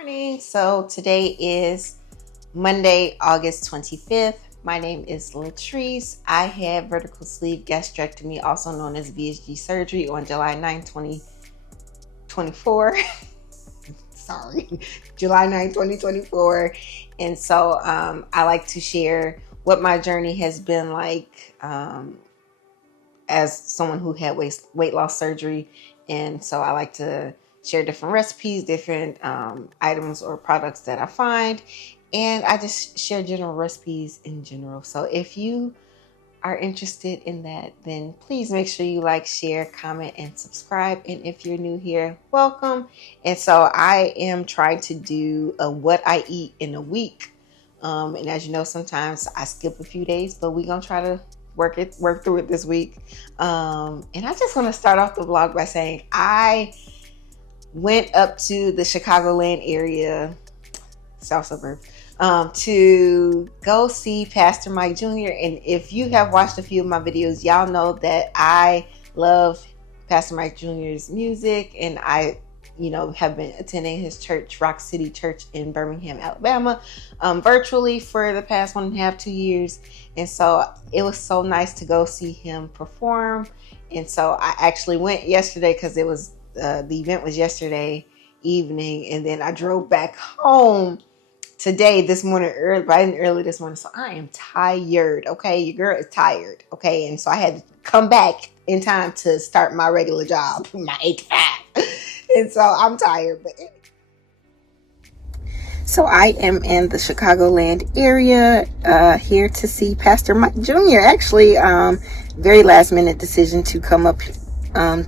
Morning. So today is Monday, August 25th. My name is Latrice. I had vertical sleeve gastrectomy, also known as VSG surgery, on July 9, 2024. July 9, 2024. And so I like to share what my journey has been like as someone who had weight loss surgery. And so I like to share different recipes, different items or products that I find. And I just share general recipes in general. So if you are interested in that, then please make sure you like, share, comment, and subscribe. And if you're new here, welcome. And so I am trying to do a what I eat in a week. And as you know, sometimes I skip a few days, but we're going to try to work through it this week. And I just want to start off the vlog by saying I went up to the Chicagoland area, South Suburb, to go see Pastor Mike Jr. And if you have watched a few of my videos, y'all know that I love Pastor Mike Jr.'s music, and I have been attending his church, Rock City Church in Birmingham, Alabama, virtually for the past 1.5, 2 years. And so it was so nice to go see him perform. And so I actually went yesterday because it was the event was yesterday evening, and then I drove back home this morning early this morning. So I am tired. Okay, your girl is tired. Okay, and so I had to come back in time to start my regular job, my 8 to 5. And so I'm tired. So I am in the Chicagoland area here to see Pastor Mike Jr. Actually, very last minute decision to come up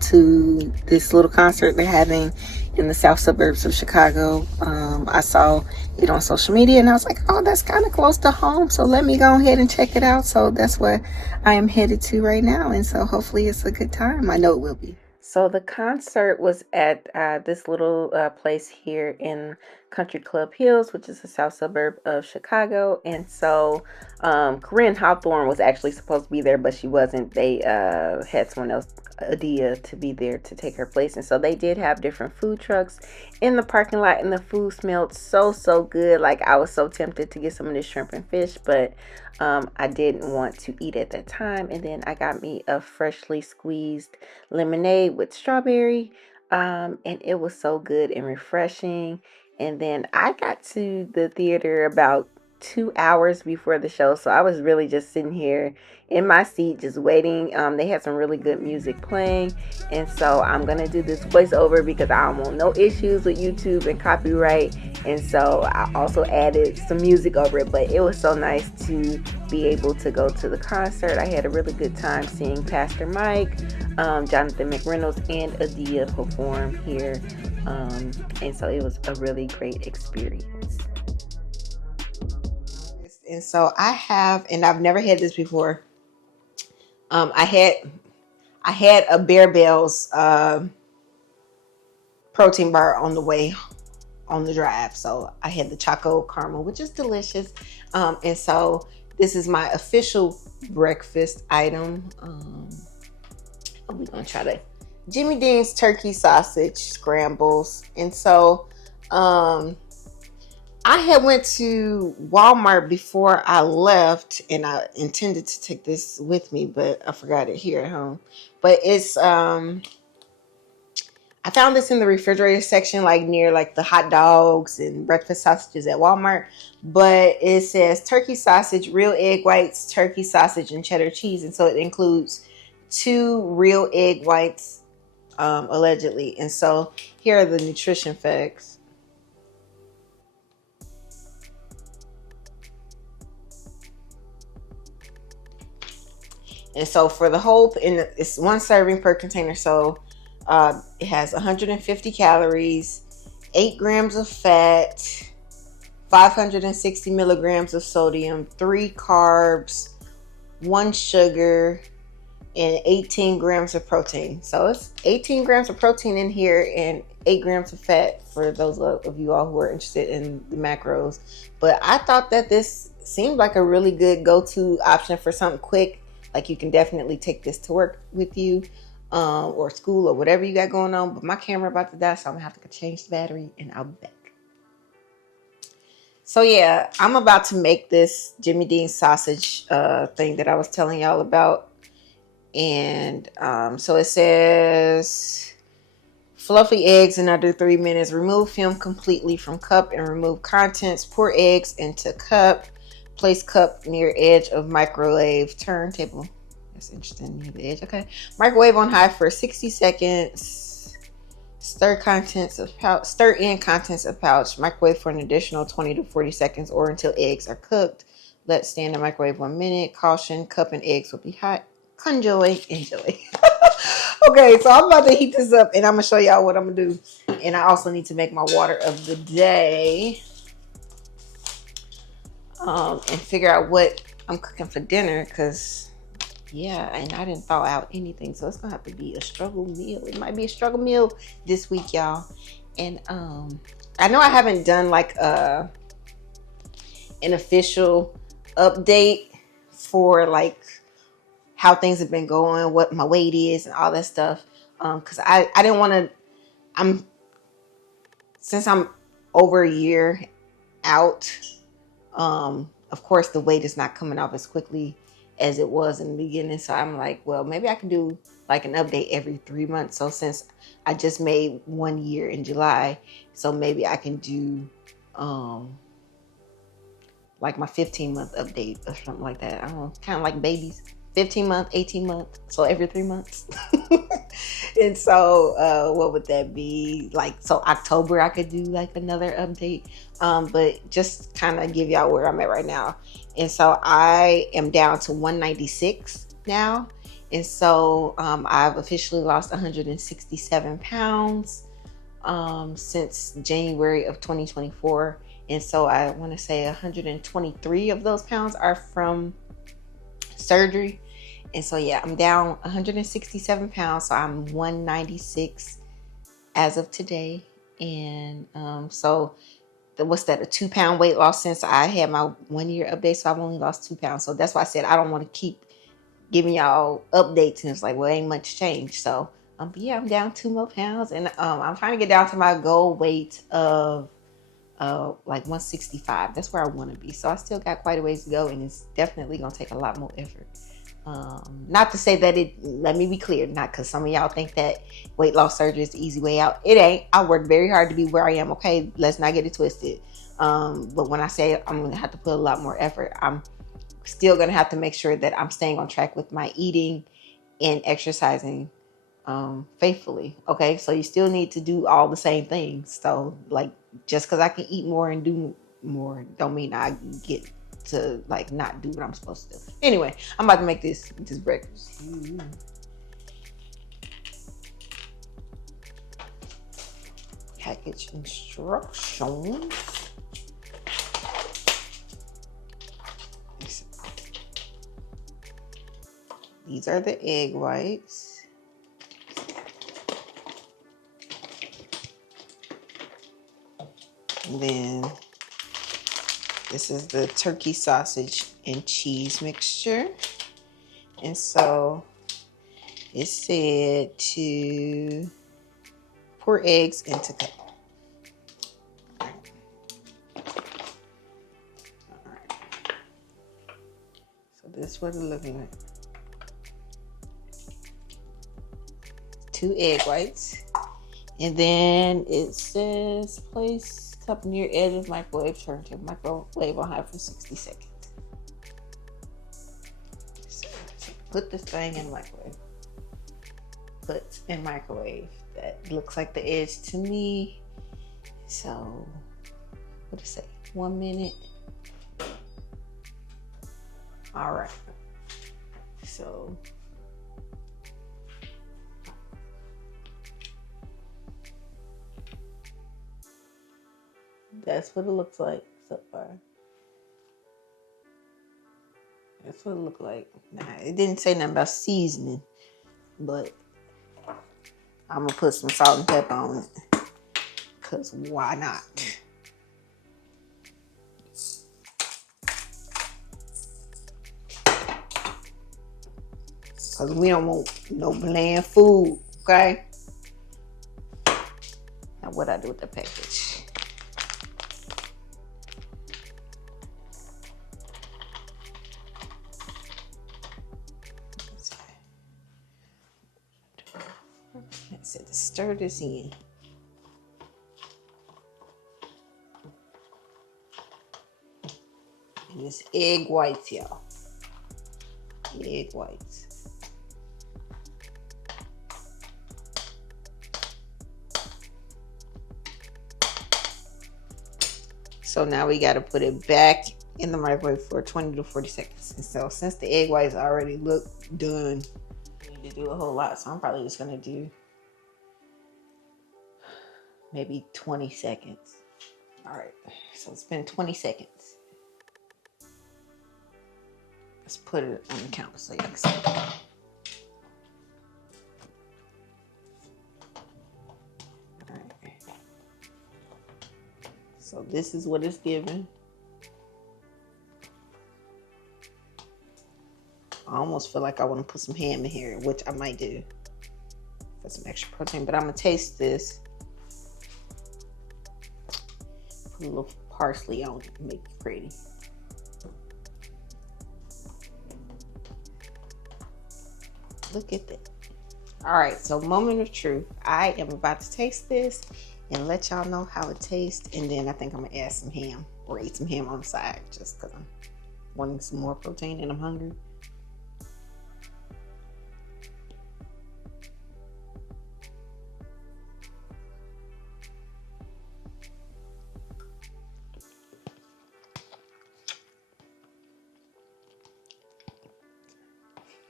to this little concert they're having in the south suburbs of Chicago. I saw it on social media and I was like, oh, that's kind of close to home, so let me go ahead and check it out. So that's where I am headed to right now, and so hopefully it's a good time. I know it will be. So the concert was at this little place here in Country Club Hills, which is a south suburb of Chicago. And so Corinne Hawthorne was actually supposed to be there, but she wasn't. They had someone else, Adia, to be there to take her place. And so they did have different food trucks in the parking lot, and the food smelled so good. Like, I was so tempted to get some of this shrimp and fish, but I didn't want to eat at that time. And then I got me a freshly squeezed lemonade with strawberry, and it was so good and refreshing. And then I got to the theater about 2 hours before the show, so I was really just sitting here in my seat just waiting. They had some really good music playing, and so I'm gonna do this voiceover because I don't want no issues with YouTube and copyright. And so I also added some music over it, but it was so nice to be able to go to the concert. I had a really good time seeing Pastor Mike, Jonathan McReynolds, and Adia perform here, and so it was a really great experience. And so and I've never had this before. I had a Bear Bells protein bar on the way on the drive. So I had the Choco Caramel, which is delicious. And so this is my official breakfast item. We're gonna try to Jimmy Dean's turkey sausage scrambles. And so I had went to Walmart before I left, and I intended to take this with me, but I forgot it here at home. But it's I found this in the refrigerator section, like near like the hot dogs and breakfast sausages at Walmart. But it says turkey sausage, real egg whites, turkey sausage, and cheddar cheese. And so it includes 2 real egg whites, allegedly. And so here are the nutrition facts. And so for the whole, it's 1 serving per container. So it has 150 calories, 8 grams of fat, 560 milligrams of sodium, 3 carbs, 1 sugar, and 18 grams of protein. So it's 18 grams of protein in here and 8 grams of fat for those of you all who are interested in the macros. But I thought that this seemed like a really good go-to option for something quick. Like, you can definitely take this to work with you, or school, or whatever you got going on. But my camera about to die, so I'm gonna have to change the battery, and I'll be back. So yeah, I'm about to make this Jimmy Dean sausage thing that I was telling y'all about. And so it says fluffy eggs in under 3 minutes. Remove film completely from cup and remove contents. Pour eggs into cup. Place cup near edge of microwave turntable. That's interesting, near the edge. Okay. Microwave on high for 60 seconds. Stir in contents of pouch. Microwave for an additional 20 to 40 seconds or until eggs are cooked. Let stand in the microwave 1 minute. Caution, cup and eggs will be hot. Enjoy. Okay, so I'm about to heat this up and I'm gonna show y'all what I'm gonna do. And I also need to make my water of the day. And figure out what I'm cooking for dinner, because yeah, and I didn't thaw out anything, so it's gonna have to be a struggle meal. It might be a struggle meal this week, y'all. And I know I haven't done like an official update for like how things have been going, what my weight is and all that stuff, because I didn't want to. Since I'm over a year out, of course the weight is not coming off as quickly as it was in the beginning. So I'm like, well, maybe I can do like an update every 3 months. So since I just made 1 year in July, so maybe I can do like my 15-month update or something like that. I don't know, kind of like babies. 15 month, 18 month, so every 3 months. And so what would that be? Like, so October I could do like another update, but just kind of give y'all where I'm at right now. And so I am down to 196 now, and so I've officially lost 167 pounds since January of 2024. And so I want to say 123 of those pounds are from surgery. And so yeah, I'm down 167 pounds, so I'm 196 as of today. And so what's that, a 2-pound weight loss since I had my 1 year update. So I've only lost 2 pounds. So that's why I said I don't want to keep giving y'all updates and it's like, well, ain't much change. So but yeah, I'm down 2 more pounds, and I'm trying to get down to my goal weight of like 165. That's where I want to be. So I still got quite a ways to go, and it's definitely gonna take a lot more effort. Not to say that let me be clear, not because some of y'all think that weight loss surgery is the easy way out. It ain't. I worked very hard to be where I am. Okay, let's not get it twisted. But when I say I'm gonna have to put a lot more effort, I'm still gonna have to make sure that I'm staying on track with my eating and exercising faithfully. Okay, so you still need to do all the same things. So like, just because I can eat more and do more don't mean I get to like not do what I'm supposed to do. Anyway, I'm about to make this breakfast. Package instructions. These are the egg whites. And then this is the turkey sausage and cheese mixture. And so it said to pour eggs into cup. All right. So this is what it looking like. 2 egg whites. And then it says place cup near edge of microwave turntable. Microwave on high for 60 seconds. So put this thing in microwave. Put in microwave. That looks like the edge to me. So what did it say? 1 minute. All right. So that's what it looks like so far. That's what it looked like. Nah, it didn't say nothing about seasoning, but I'm gonna put some salt and pepper on it, cause why not? Cause we don't want no bland food, okay? Now what I do with the package? said to stir this in. And it's egg whites, y'all. Egg whites. So now we got to put it back in the microwave for 20 to 40 seconds. And so since the egg whites already look done, I need to do a whole lot. So I'm probably just going to do maybe 20 seconds. All right. So it's been 20 seconds. Let's put it on the counter so y'all can see. All right. So this is what it's giving. I almost feel like I want to put some ham in here, which I might do for some extra protein, but I'm gonna taste this. Put a little parsley on it and make it pretty. Look at that. All right, so moment of truth. I am about to taste this and let y'all know how it tastes, and then I think I'm gonna add some ham or eat some ham on the side just because I'm wanting some more protein and I'm hungry.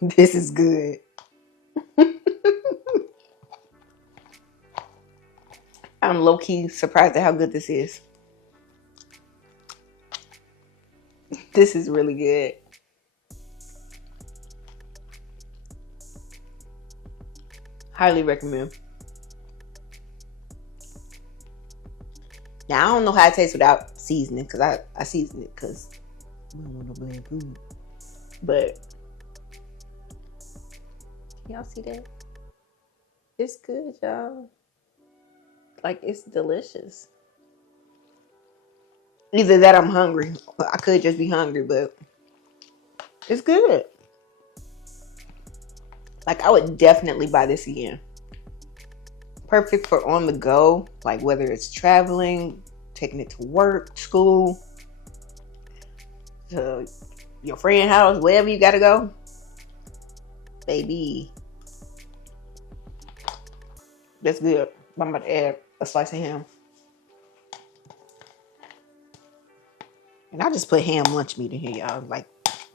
This is good. I'm low-key surprised at how good this is. This is really good. Highly recommend. Now, I don't know how it tastes without seasoning, because I season it because we don't want no bland food. But y'all see that? It's good, y'all. Like, it's delicious. Either that or I'm hungry. I could just be hungry, but it's good. Like, I would definitely buy this again. Perfect for on the go. Like, whether it's traveling, taking it to work, school, to your friend's house, wherever you gotta go. Baby. That's good. I'm about to add a slice of ham. And I just put ham lunch meat in here, y'all. Like,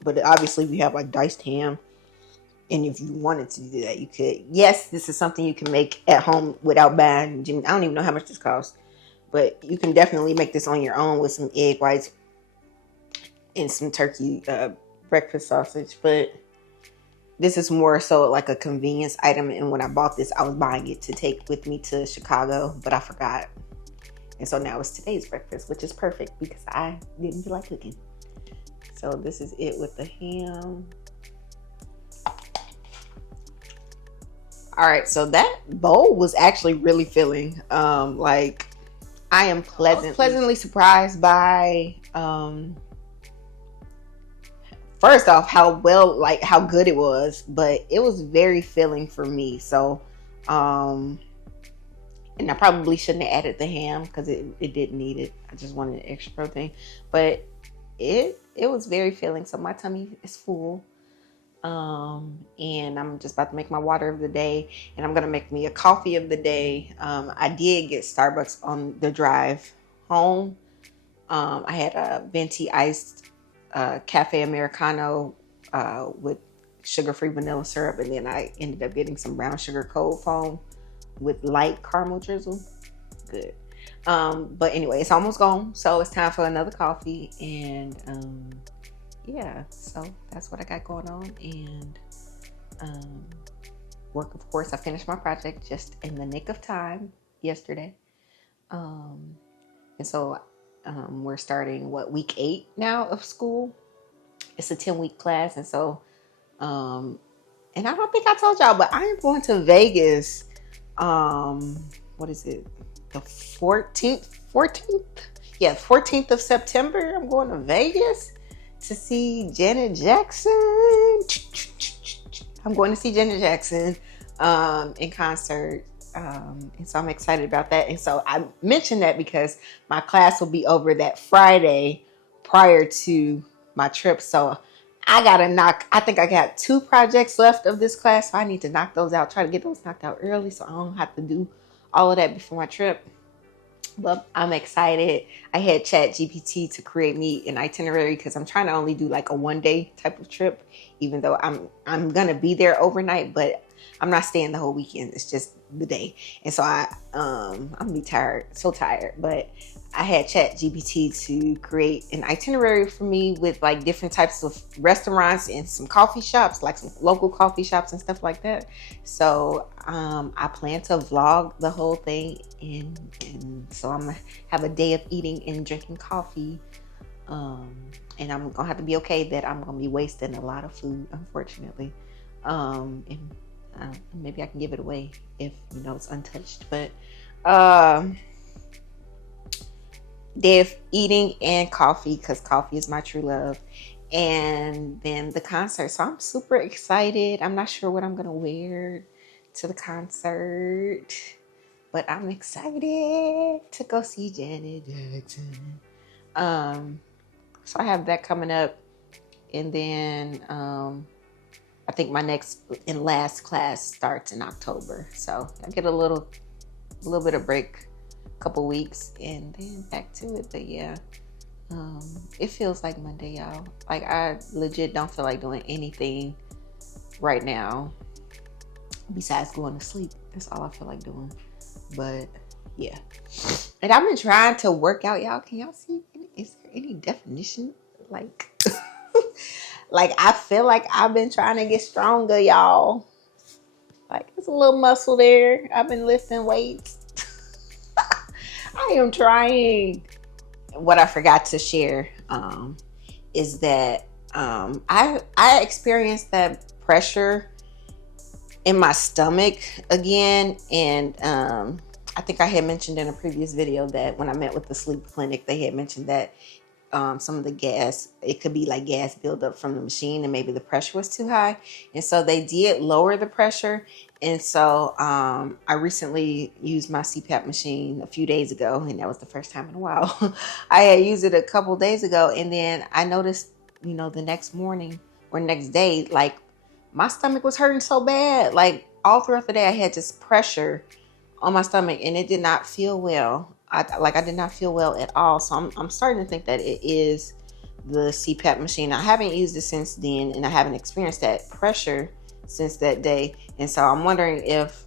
but obviously we have like diced ham. And if you wanted to do that, you could. Yes, this is something you can make at home without buying. I don't even know how much this costs. But you can definitely make this on your own with some egg whites and some turkey breakfast sausage. But this is more so like a convenience item. And when I bought this, I was buying it to take with me to Chicago, but I forgot. And so now it's today's breakfast, which is perfect because I didn't feel like cooking. So this is it with the ham. All right, so that bowl was actually really filling. Like, I am pleasantly surprised by, first off, how good it was, but it was very filling for me. So, and I probably shouldn't have added the ham because it didn't need it. I just wanted extra protein, but it was very filling. So my tummy is full. And I'm just about to make my water of the day, and I'm gonna make me a coffee of the day. I did get Starbucks on the drive home. I had a venti iced cafe Americano with sugar-free vanilla syrup, and then I ended up getting some brown sugar cold foam with light caramel drizzle. Good. But anyway, it's almost gone, so it's time for another coffee. And yeah, so that's what I got going on. And work, of course, I finished my project just in the nick of time yesterday. And so we're starting week 8 now of school. It's a 10-week class. And so and I don't think I told y'all, but I am going to Vegas. What is it? The 14th? Yeah, 14th of September. I'm going to Vegas to see Janet Jackson. I'm going to see Janet Jackson in concert. And so I'm excited about that. And so I mentioned that because my class will be over that Friday prior to my trip. So I think I got 2 projects left of this class. So I need to knock those out, try to get those knocked out early so I don't have to do all of that before my trip. But I'm excited. I had Chat GPT to create me an itinerary because I'm trying to only do like a 1-day type of trip, even though I'm gonna be there overnight, but I'm not staying the whole weekend. It's just the day. And so I'm gonna be tired, so tired. But I had Chat GPT to create an itinerary for me with like different types of restaurants and some coffee shops, like some local coffee shops and stuff like that. So I plan to vlog the whole thing, and so I'm gonna have a day of eating and drinking coffee. And I'm gonna have to be okay that I'm gonna be wasting a lot of food, unfortunately. And maybe I can give it away if it's untouched. But day of eating and coffee, because coffee is my true love. And then the concert. So I'm super excited. I'm not sure what I'm gonna wear to the concert, but I'm excited to go see Janet Jackson. So I have that coming up, and then I think my next and last class starts in October. So I get a little bit of break, a couple weeks, and then back to it. But yeah, it feels like Monday, y'all. Like I legit don't feel like doing anything right now besides going to sleep. That's all I feel like doing. But yeah, and I've been trying to work out, y'all. Can y'all see? Is there any definition? Like, like I feel like I've been trying to get stronger, y'all. Like there's a little muscle there. I've been lifting weights. I am trying. What I forgot to share is that I experienced that pressure in my stomach again, and I think I had mentioned in a previous video that when I met with the sleep clinic, they had mentioned that some of the gas, it could be like gas buildup from the machine, and maybe the pressure was too high, and so they did lower the pressure. And so I recently used my CPAP machine a few days ago, and that was the first time in a while. I had used it a couple days ago, and then I noticed, the next morning or next day, like my stomach was hurting so bad. Like all throughout the day, I had this pressure on my stomach, and it did not feel well. I did not feel well at all. So I'm starting to think that it is the CPAP machine. I haven't used it since then, and I haven't experienced that pressure since that day. And so I'm wondering if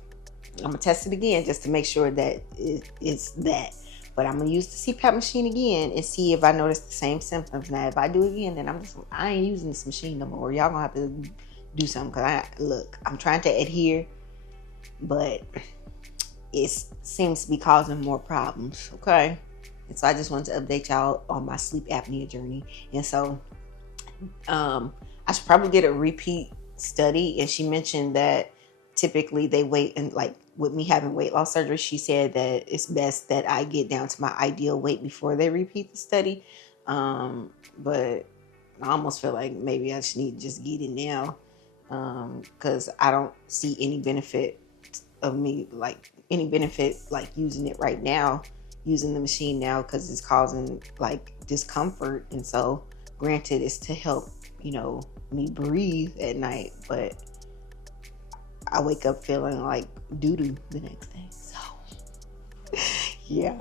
I'm gonna test it again just to make sure that it's that. But I'm gonna use the CPAP machine again and see if I notice the same symptoms. Now, if I do it again, then I ain't using this machine no more. Y'all gonna have to do something, because I'm trying to adhere, but it seems to be causing more problems. Okay. And so I just wanted to update y'all on my sleep apnea journey. And so I should probably get a repeat study. And she mentioned that typically they wait, and like with me having weight loss surgery, she said that it's best that I get down to my ideal weight before they repeat the study. But I almost feel like maybe I just need to just get it now, because I don't see any benefit like using it right now, using the machine now, because it's causing like discomfort. And so granted, it's to help me breathe at night, but I wake up feeling like doo-doo the next day. So yeah.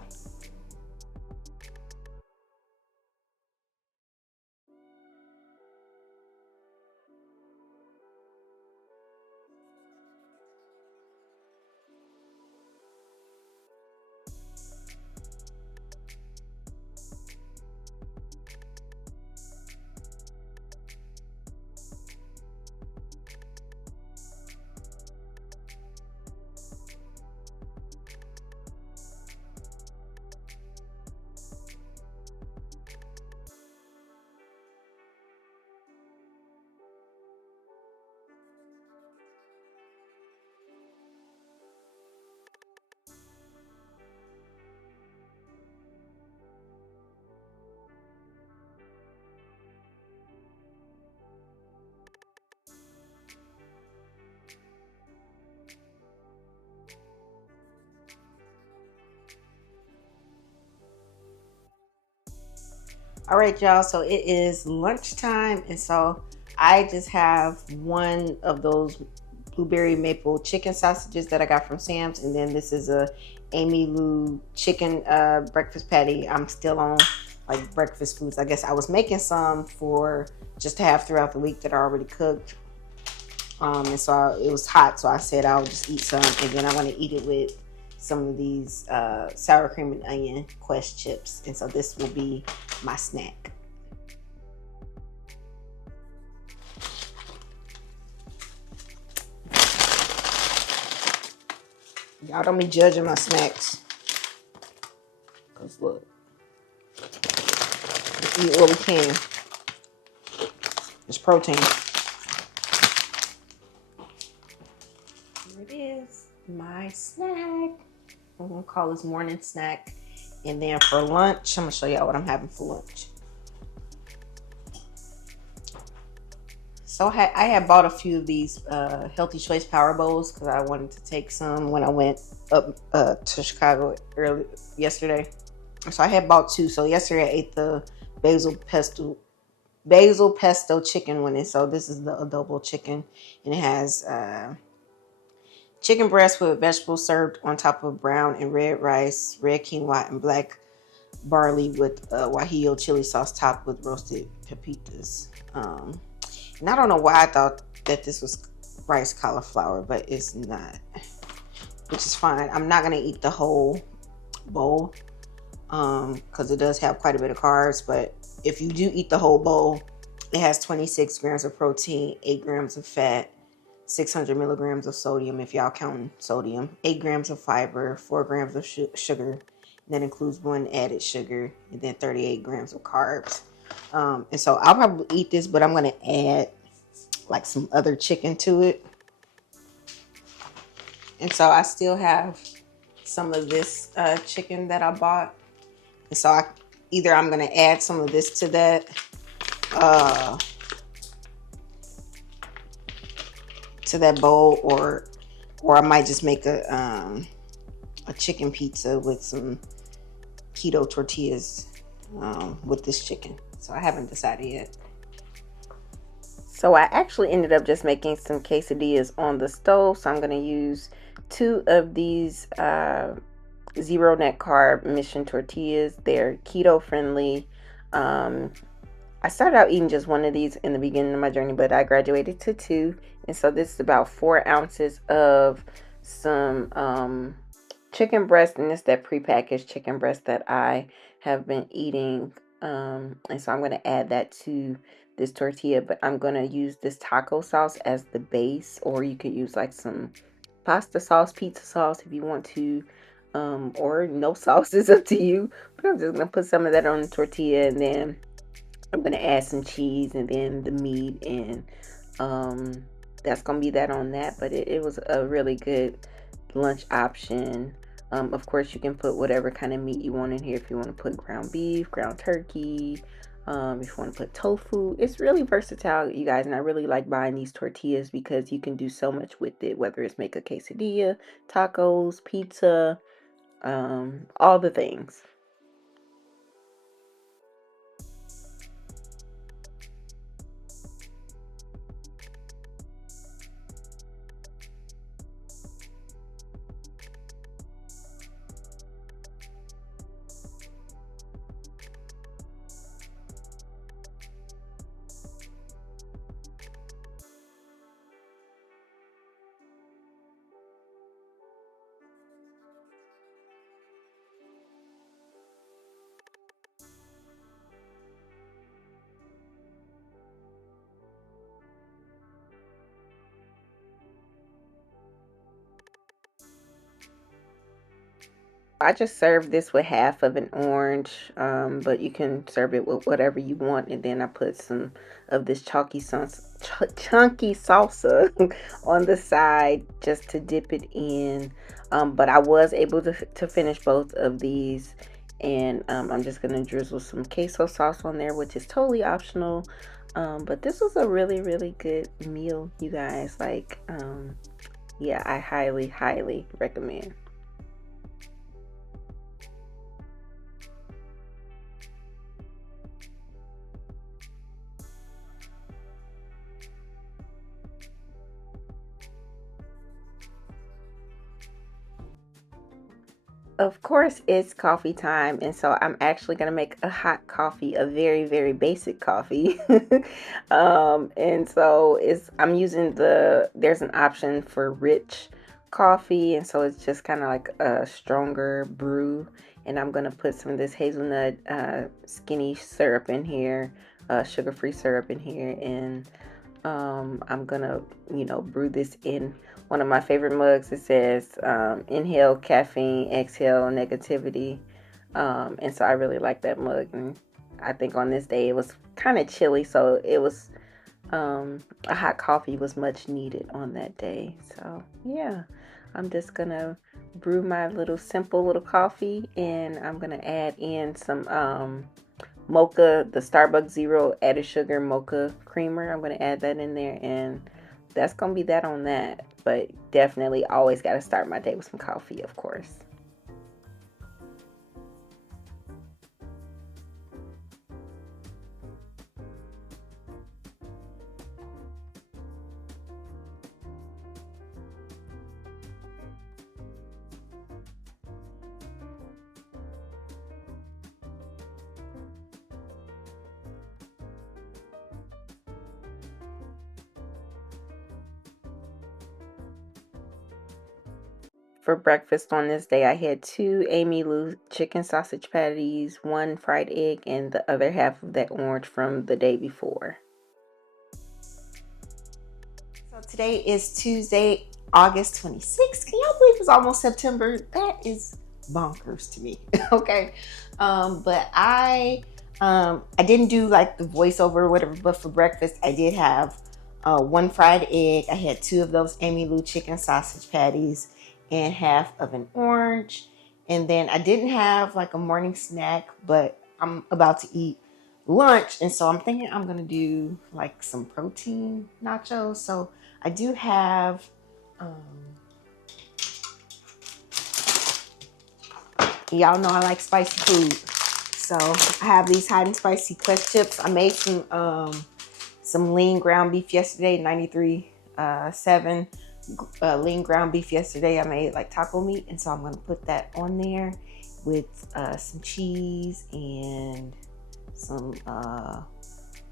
All right, y'all, so it is lunchtime, and so I just have one of those blueberry maple chicken sausages that I got from Sam's, and then this is a Amy Lou chicken breakfast patty. I'm still on like breakfast foods. I guess I was making some for just to have throughout the week that I already cooked, and so it was hot, so I said I'll just eat some, and then I want to eat it with some of these sour cream and onion Quest chips, and so this will be my snack. Y'all don't be judging my snacks, cause look, we eat what we can. It's protein. Here it is, my snack. I'm gonna call this morning snack. And then for lunch, I'm gonna show y'all what I'm having for lunch. So I had bought a few of these Healthy Choice Power Bowls because I wanted to take some when I went up to Chicago early yesterday. So I had bought two. So yesterday I ate the basil pesto chicken one, and so this is the adobo chicken, and it has chicken breast with vegetables served on top of brown and red rice, red quinoa, and black barley with guajillo chili sauce topped with roasted pepitas. And I don't know why I thought that this was rice cauliflower, but it's not, which is fine. I'm not going to eat the whole bowl because it does have quite a bit of carbs, but if you do eat the whole bowl, it has 26 grams of protein, 8 grams of fat, 600 milligrams of sodium, if y'all counting sodium, 8 grams of fiber, 4 grams of sugar, and that includes 1 added sugar, and then 38 grams of carbs. And so I'll probably eat this, but I'm going to add like some other chicken to it. And so I still have some of this chicken that I bought. And so I'm going to add some of this to that. To that bowl, or I might just make a chicken pizza with some keto tortillas with this chicken. So I haven't decided yet. So I actually ended up just making some quesadillas on the stove. So I'm going to use 2 of these zero net carb mission tortillas. They're keto friendly. I started out eating just one of these in the beginning of my journey, but I graduated to 2. And so this is about 4 ounces of some chicken breast, and it's that prepackaged chicken breast that I have been eating. And so I'm going to add that to this tortilla, but I'm going to use this taco sauce as the base, or you could use like some pasta sauce, pizza sauce if you want to, or no sauce, is up to you. But I'm just going to put some of that on the tortilla, and then I'm going to add some cheese and then the meat, and that's going to be that on that. But it was a really good lunch option. Of course, you can put whatever kind of meat you want in here. If you want to put ground beef, ground turkey, if you want to put tofu, it's really versatile, you guys. And I really like buying these tortillas because you can do so much with it, whether it's make a quesadilla, tacos, pizza, all the things. I just served this with half of an orange, but you can serve it with whatever you want. And then I put some of this chunky salsa on the side just to dip it in. But I was able to finish both of these, and I'm just gonna drizzle some queso sauce on there, which is totally optional. But this was a really, really good meal, you guys. Like, yeah, I highly, highly recommend. Of course, it's coffee time, and so I'm actually gonna make a hot coffee, a very, very basic coffee. And so I'm using there's an option for rich coffee, and so it's just kind of like a stronger brew. And I'm gonna put some of this hazelnut skinny syrup in here, sugar-free syrup in here, and I'm gonna, brew this in one of my favorite mugs. It says inhale caffeine, exhale negativity. And so I really like that mug. And I think on this day it was kind of chilly, so it was a hot coffee was much needed on that day. So yeah, I'm just gonna brew my simple little coffee, and I'm gonna add in some mocha, the Starbucks Zero added sugar mocha creamer. I'm going to add that in there, and that's going to be that on that. But definitely always got to start my day with some coffee, of course. For breakfast on this day, I had 2 Amy Lou chicken sausage patties, 1 fried egg, and the other half of that orange from the day before. So today is Tuesday, August 26th. Can y'all believe it's almost September? That is bonkers to me. Okay. But I didn't do like the voiceover or whatever, but for breakfast I did have 1 fried egg. I had 2 of those Amy Lou chicken sausage patties and half of an orange. And then I didn't have like a morning snack, but I'm about to eat lunch, and so I'm thinking I'm gonna do like some protein nachos. So I do have y'all know I like spicy food, so I have these hot and spicy Quest chips. I made some lean ground beef yesterday, 93.7 lean ground beef yesterday. I made like taco meat, and so I'm gonna put that on there with some cheese and some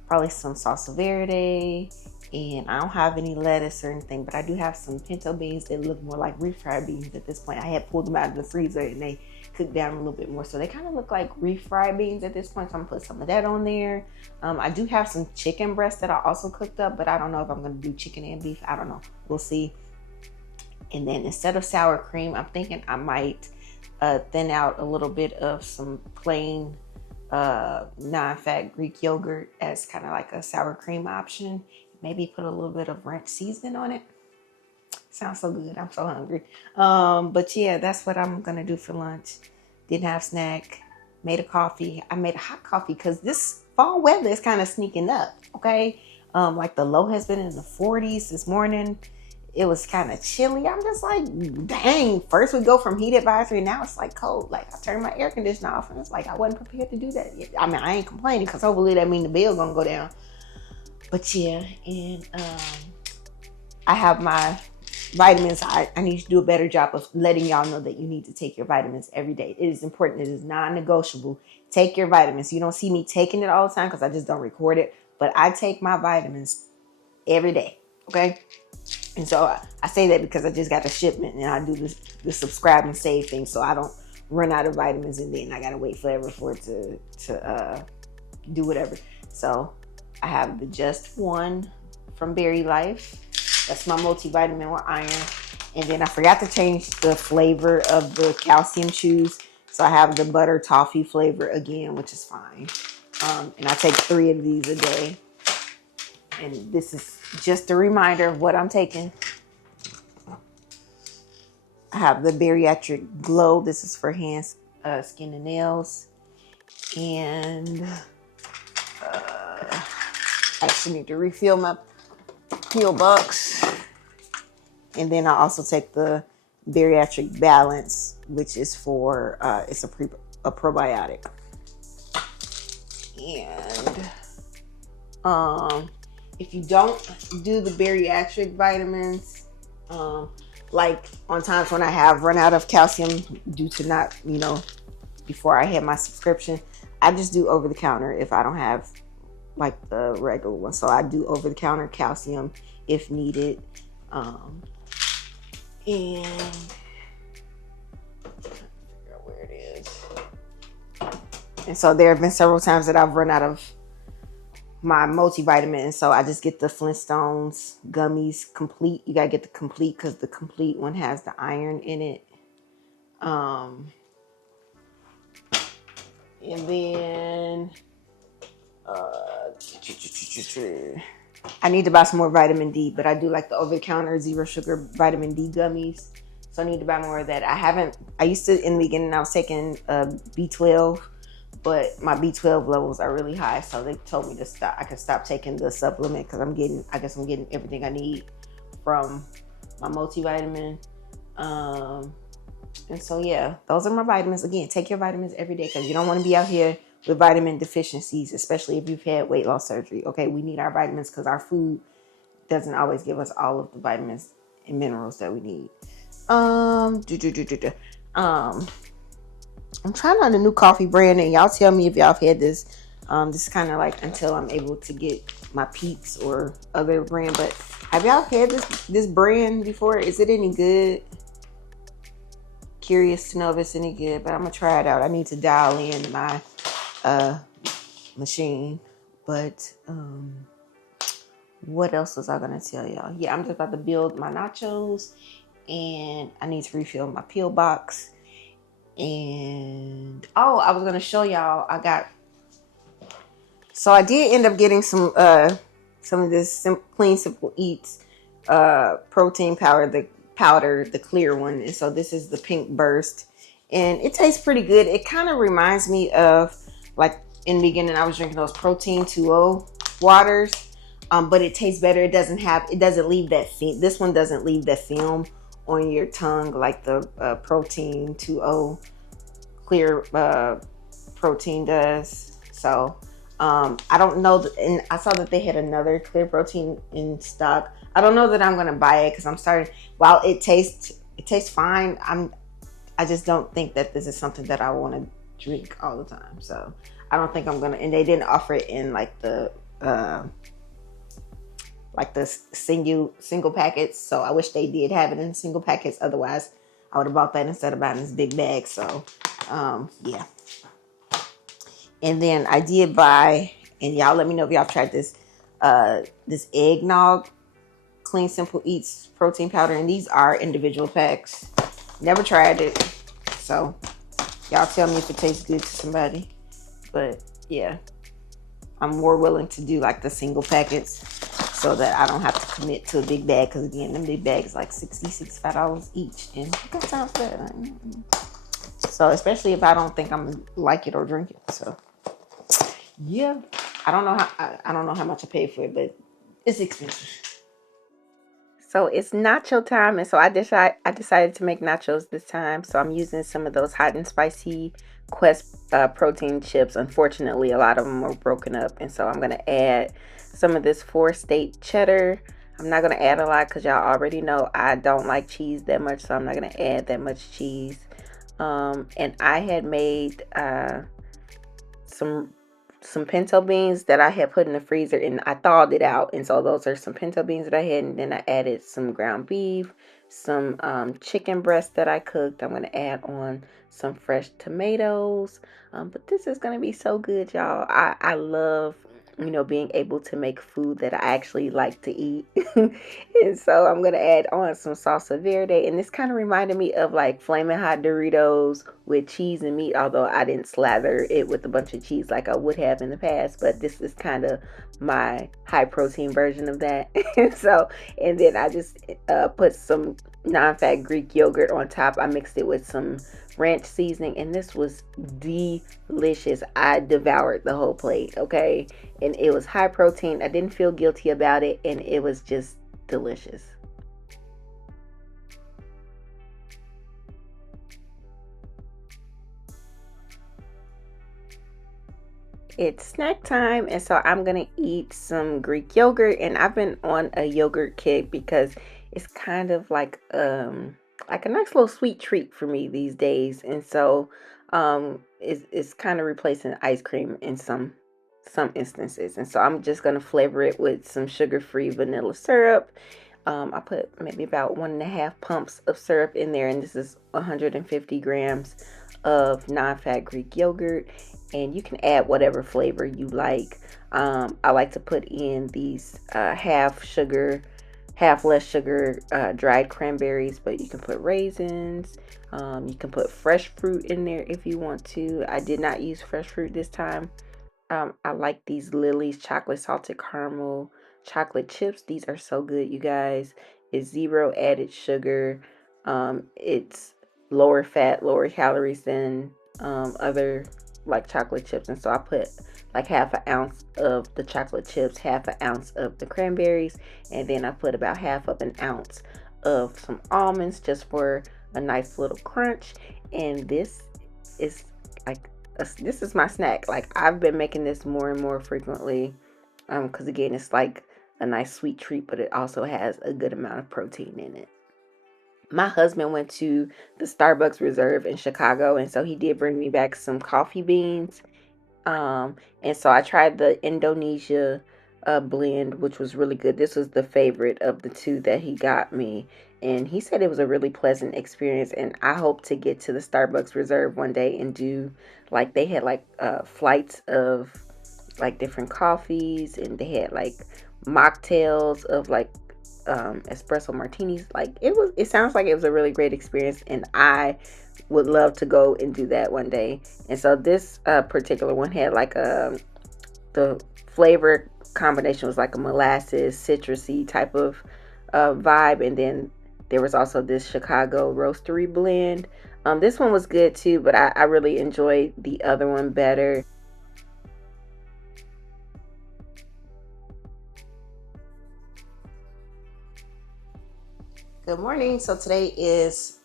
probably some salsa verde, and I don't have any lettuce or anything, but I do have some pinto beans that look more like refried beans at this point. I had pulled them out of the freezer and they cooked down a little bit more, so they kind of look like refried beans at this point. So I'm gonna put some of that on there. I do have some chicken breast that I also cooked up, but I don't know if I'm gonna do chicken and beef. I don't know, we'll see. And then instead of sour cream, I'm thinking I might thin out a little bit of some plain non-fat Greek yogurt as kind of like a sour cream option. Maybe put a little bit of ranch seasoning on it. Sounds so good. I'm so hungry. But yeah, that's what I'm gonna do for lunch. Didn't have snack. Made a coffee. I made a hot coffee because this fall weather is kind of sneaking up. Okay, like the low has been in the 40s this morning. It was kind of chilly. I'm just like, dang. First we go from heat advisory, now it's like cold. Like I turned my air conditioner off, and it's like I wasn't prepared to do that yet. I mean, I ain't complaining because hopefully that means the bill gonna go down. But yeah, and I have my vitamins. I need to do a better job of letting y'all know that you need to take your vitamins every day. It is important. It is non-negotiable. Take your vitamins. You don't see me taking it all the time because I just don't record it. But I take my vitamins every day. Okay. And so I say that because I just got a shipment and I do the subscribe and save thing, so I don't run out of vitamins and then I gotta wait forever for it to do whatever. So I have the Just One from Berry Life. That's my multivitamin with iron. And then I forgot to change the flavor of the calcium chews, so I have the butter toffee flavor again, which is fine. And I take 3 of these a day. And this is just a reminder of what I'm taking. I have the Bariatric Glow. This is for hands, skin, and nails. And I actually need to refill my peel box. And then I also take the Bariatric Balance, which is for, it's a probiotic. And if you don't do the bariatric vitamins, like on times when I have run out of calcium due to not, before I had my subscription, I just do over the counter if I don't have like the regular one. So I do over the counter calcium if needed. And figure out where it is. And so there have been several times that I've run out of my multivitamin, so I just get the Flintstones gummies complete. You gotta get the complete because the complete one has the iron in it. And then I need to buy some more vitamin D, but I do like the over-the-counter zero sugar vitamin D gummies, so I need to buy more of that. I used to, in the beginning, I was taking B12, but my B12 levels are really high, so they told me to stop. I could stop taking the supplement because I'm getting everything I need from my multivitamin. And so yeah, those are my vitamins. Again, take your vitamins every day because you don't want to be out here with vitamin deficiencies, especially if you've had weight loss surgery. Okay, we need our vitamins because our food doesn't always give us all of the vitamins and minerals that we need. I'm trying out a new coffee brand, and y'all tell me if y'all have had this. This is kind of like until I'm able to get my Peeps or other brand. But have y'all had this brand before? Is it any good? Curious to know if it's any good, but I'm gonna try it out. I need to dial in my machine. But what else was I gonna tell y'all? Yeah, I'm just about to build my nachos, and I need to refill my peel box. And I was gonna show y'all. I did end up getting some of this Clean Simple Eats protein powder, the clear one. And so this is the pink burst, and it tastes pretty good. It kind of reminds me of, like, in the beginning I was drinking those Protein 2.0 waters, but it tastes better. It doesn't leave that film. This one doesn't leave that film on your tongue like the Protein 2.0 clear protein does. So I don't know, and I saw that they had another clear protein in stock. I don't know that I'm gonna buy it because I'm starting. While it tastes fine, I just don't think that this is something that I want to drink all the time. So I don't think I'm gonna. And they didn't offer it in like the single packets. So I wish they did have it in single packets. Otherwise, I would have bought that instead of buying this big bag. So yeah. And then I did buy, and y'all let me know if y'all tried this eggnog Clean Simple Eats protein powder, and these are individual packs. Never tried it, so y'all tell me if it tastes good to somebody. But yeah, I'm more willing to do like the single packets so that I don't have to commit to a big bag, because again, them big bags like $65 each, and I got time for that. So especially if I don't think I'm gonna like it or drink it. So yeah, I don't know how much I paid for it, but it's expensive. So it's nacho time, and so I decided to make nachos this time. So I'm using some of those hot and spicy Quest protein chips. Unfortunately, a lot of them are broken up, and so I'm gonna add some of this 4-state cheddar. I'm not gonna add a lot because y'all already know I don't like cheese that much, so I'm not gonna add that much cheese. And I had made some pinto beans that I had put in the freezer, and I thawed it out. And so those are some pinto beans that I had, and then I added some ground beef, some chicken breast that I cooked. I'm going to add on some fresh tomatoes. But this is going to be so good, y'all. I love, being able to make food that I actually like to eat. And so I'm going to add on some salsa verde. And this kind of reminded me of like Flamin' Hot Doritos with cheese and meat, although I didn't slather it with a bunch of cheese like I would have in the past. But this is kind of my high protein version of that. And then I just put some non-fat Greek yogurt on top. I mixed it with some ranch seasoning, and this was delicious. I devoured the whole plate, okay? And it was high protein. I didn't feel guilty about it, and it was just delicious. It's snack time, and so I'm gonna eat some Greek yogurt. And I've been on a yogurt kick because it's kind of like a nice little sweet treat for me these days. And so it's kind of replacing ice cream in some instances. And so I'm just gonna flavor it with some sugar-free vanilla syrup. I put maybe about 1.5 pumps of syrup in there, and this is 150 grams of non-fat Greek yogurt. And you can add whatever flavor you like. I like to put in these half less sugar dried cranberries, but you can put raisins. You can put fresh fruit in there if you want to. I did not use fresh fruit this time. I like these Lily's chocolate salted caramel chocolate chips. These are so good, you guys. It's 0 added sugar. It's lower fat, lower calories than other like chocolate chips. And so I put like half an ounce of the chocolate chips, half an ounce of the cranberries, and then I put about half of an ounce of some almonds just for a nice little crunch. And this is like this is my snack. Like, I've been making this more and more frequently because again, it's like a nice sweet treat, but it also has a good amount of protein in it. My husband went to the Starbucks Reserve in Chicago, and so he did bring me back some coffee beans. And so I tried the Indonesia blend, which was really good. This was the favorite of the two that he got me. And he said it was a really pleasant experience. And I hope to get to the Starbucks Reserve one day and do, like, they had like flights of like different coffees, and they had like mocktails of like espresso martinis. Like, it sounds like it was a really great experience, and I would love to go and do that one day. And so this particular one had like the flavor combination was like a molasses citrusy type of vibe, and then there was also this Chicago roastery blend. This one was good too, but I really enjoyed the other one better. Good morning. So today is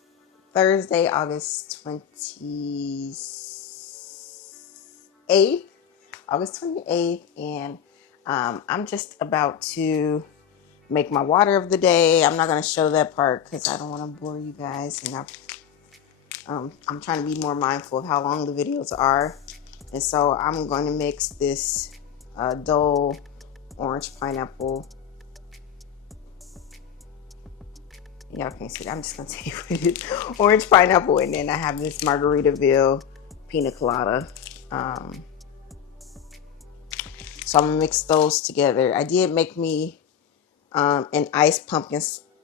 Thursday, August 28th. August 28th, and I'm just about to make my water of the day. I'm not going to show that part because I don't want to bore you guys, and I'm trying to be more mindful of how long the videos are. And so I'm going to mix this Dole orange pineapple. Y'all can't see it. I'm just going to take what it is. Orange pineapple, and then I have this Margaritaville pina colada. So I'm going to mix those together. I did make me an iced pumpkin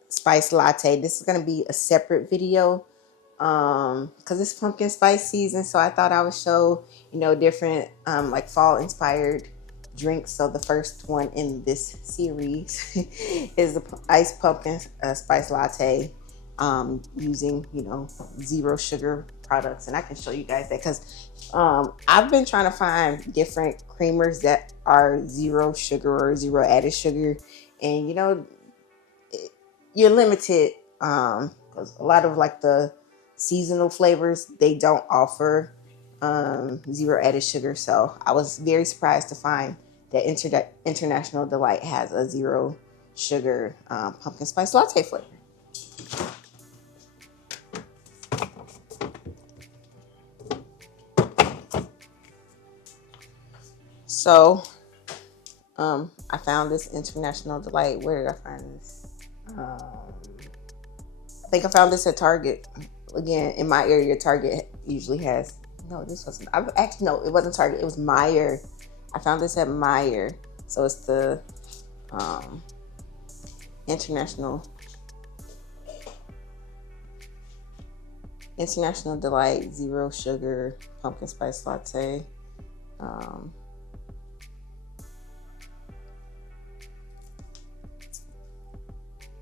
spice latte. This is going to be a separate video because it's pumpkin spice season. So I thought I would show, different like fall inspired drinks. So the first one in this series is the iced pumpkin spice latte using, 0 sugar products. And I can show you guys that because I've been trying to find different creamers that are 0 sugar or 0 added sugar. And, you're limited because a lot of like the seasonal flavors, they don't offer 0 added sugar. So I was very surprised to find that International Delight has a 0 sugar pumpkin spice latte flavor. So I found this International Delight. Where did I find this? I think I found this at Target. Again, in my area, Target usually has. No, this wasn't. No, it wasn't Target. It was Meijer. I found this at Meijer. So it's the International Delight 0 sugar pumpkin spice latte.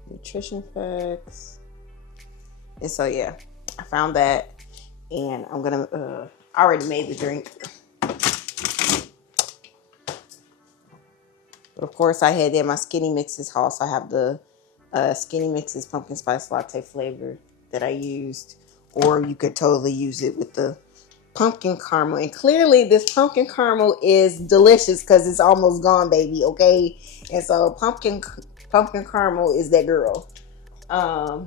Nutrition facts. And so yeah, I found that, and I'm gonna I already made the drink, but of course I had my Skinny Mixes haul. So I have the Skinny Mixes pumpkin spice latte flavor that I used, or you could totally use it with the pumpkin caramel. And clearly this pumpkin caramel is delicious because it's almost gone, baby. Okay, and so pumpkin caramel is that girl. I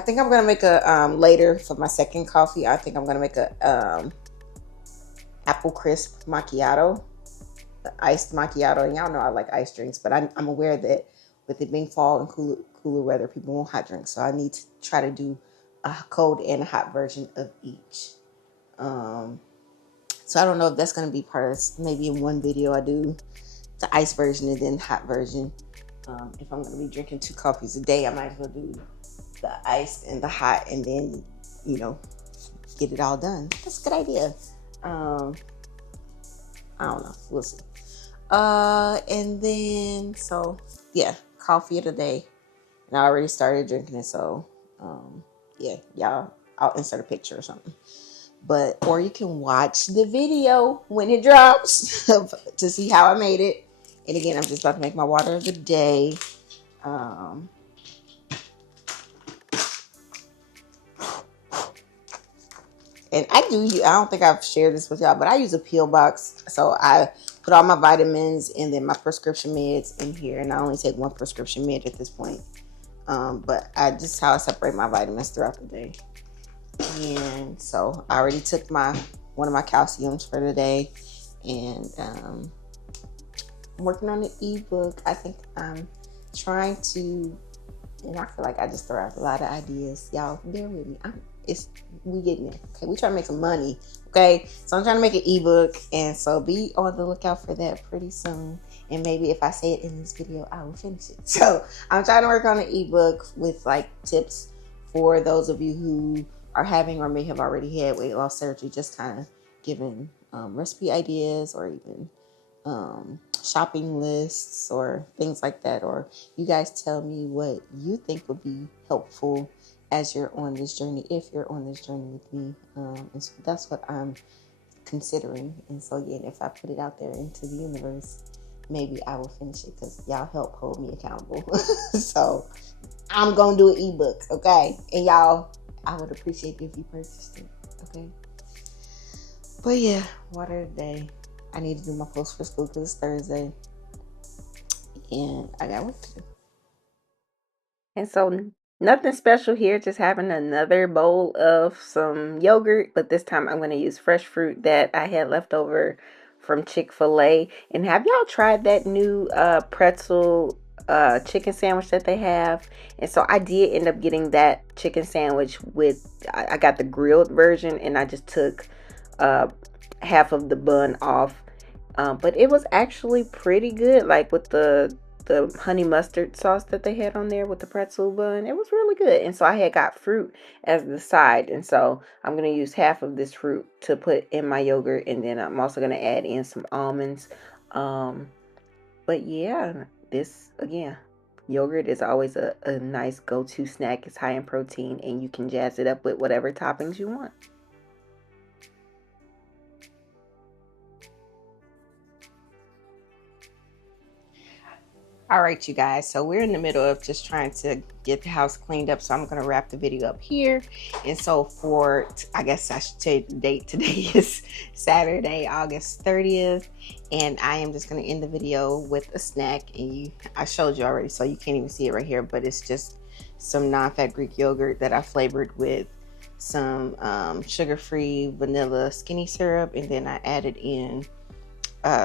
think I'm gonna make a later for my second coffee. I think I'm gonna make a apple crisp macchiato, iced macchiato. And y'all know I like iced drinks, but I'm aware that with it being fall and cooler weather, people want hot drinks. So I need to try to do a cold and a hot version of each. So I don't know if that's gonna be part of maybe in one video I do the ice version and then hot version. If I'm gonna be drinking 2 coffees a day, I might as well do the ice and the hot, and then get it all done. That's a good idea. I don't know. We'll see. And then so yeah, coffee of the day, and I already started drinking it. So yeah, y'all, I'll insert a picture or something. Or you can watch the video when it drops to see how I made it. And again, I'm just about to make my water of the day. And I don't think I've shared this with y'all, but I use a pill box. So I put all my vitamins and then my prescription meds in here. And I only take 1 prescription med at this point. But just how I separate my vitamins throughout the day. And so I already took one of my calciums for the day. And I'm working on the ebook. I think I'm trying to, and I feel like I just throw out a lot of ideas. Y'all bear with me. We getting there. Okay, we trying to make some money. Okay, so I'm trying to make an ebook, and so be on the lookout for that pretty soon. And maybe if I say it in this video, I will finish it. So I'm trying to work on an ebook with like tips for those of you who are having or may have already had weight loss surgery, just kind of giving recipe ideas or even shopping lists or things like that. Or you guys tell me what you think would be helpful as you're on this journey, if you're on this journey with me. And so that's what I'm considering. And so yeah, if I put it out there into the universe, maybe I will finish it, because y'all help hold me accountable. So I'm gonna do an ebook, okay? And y'all, I would appreciate it if you purchased it, okay? But yeah, water of the day. I need to do my post for school because it's Thursday, and I got work to do. And so nothing special here, just having another bowl of some yogurt, but this time I'm going to use fresh fruit that I had left over from Chick-fil-A. And have y'all tried that new pretzel chicken sandwich that they have? And so I did end up getting that chicken sandwich I got the grilled version, and I just took half of the bun off. But it was actually pretty good, like with the honey mustard sauce that they had on there with the pretzel bun. It was really good. And so I had got fruit as the side. And so I'm going to use half of this fruit to put in my yogurt. And then I'm also going to add in some almonds. But yeah, this, again, yogurt is always a nice go-to snack. It's high in protein, and you can jazz it up with whatever toppings you want. All right, you guys, so we're in the middle of just trying to get the house cleaned up, so I'm going to wrap the video up here. And so for, I guess I should tell you the date. Today is Saturday, August 30th, and I am just going to end the video with a snack. And I showed you already, so you can't even see it right here, but it's just some non-fat Greek yogurt that I flavored with some sugar-free vanilla skinny syrup, and then I added in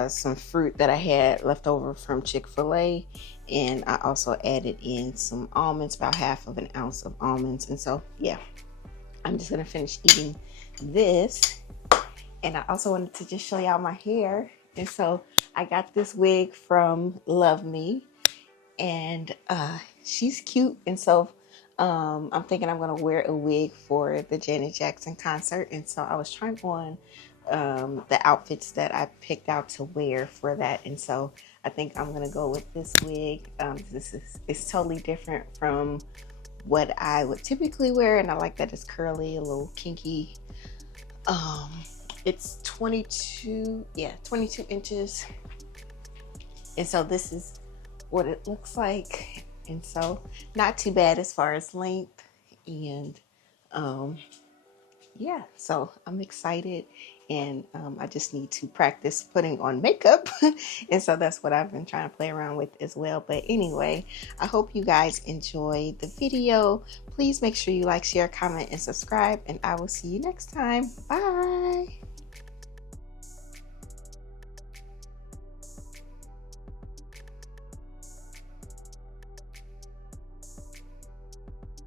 some fruit that I had left over from Chick-fil-A, and I also added in some almonds, about half of an ounce of almonds. And so yeah, I'm just gonna finish eating this. And I also wanted to just show y'all my hair. And so I got this wig from Love Me, and she's cute. And so I'm thinking I'm gonna wear a wig for the Janet Jackson concert. And so I was trying on the outfits that I picked out to wear for that. And so I think I'm gonna go with this wig. It's totally different from what I would typically wear, and I like that it's curly, a little kinky. It's 22 inches, and so this is what it looks like. And so not too bad as far as length. And yeah, so I'm excited. and I just need to practice putting on makeup. And so that's what I've been trying to play around with as well. But anyway, I hope you guys enjoyed the video. Please make sure you like, share, comment, and subscribe, and I will see you next time. Bye.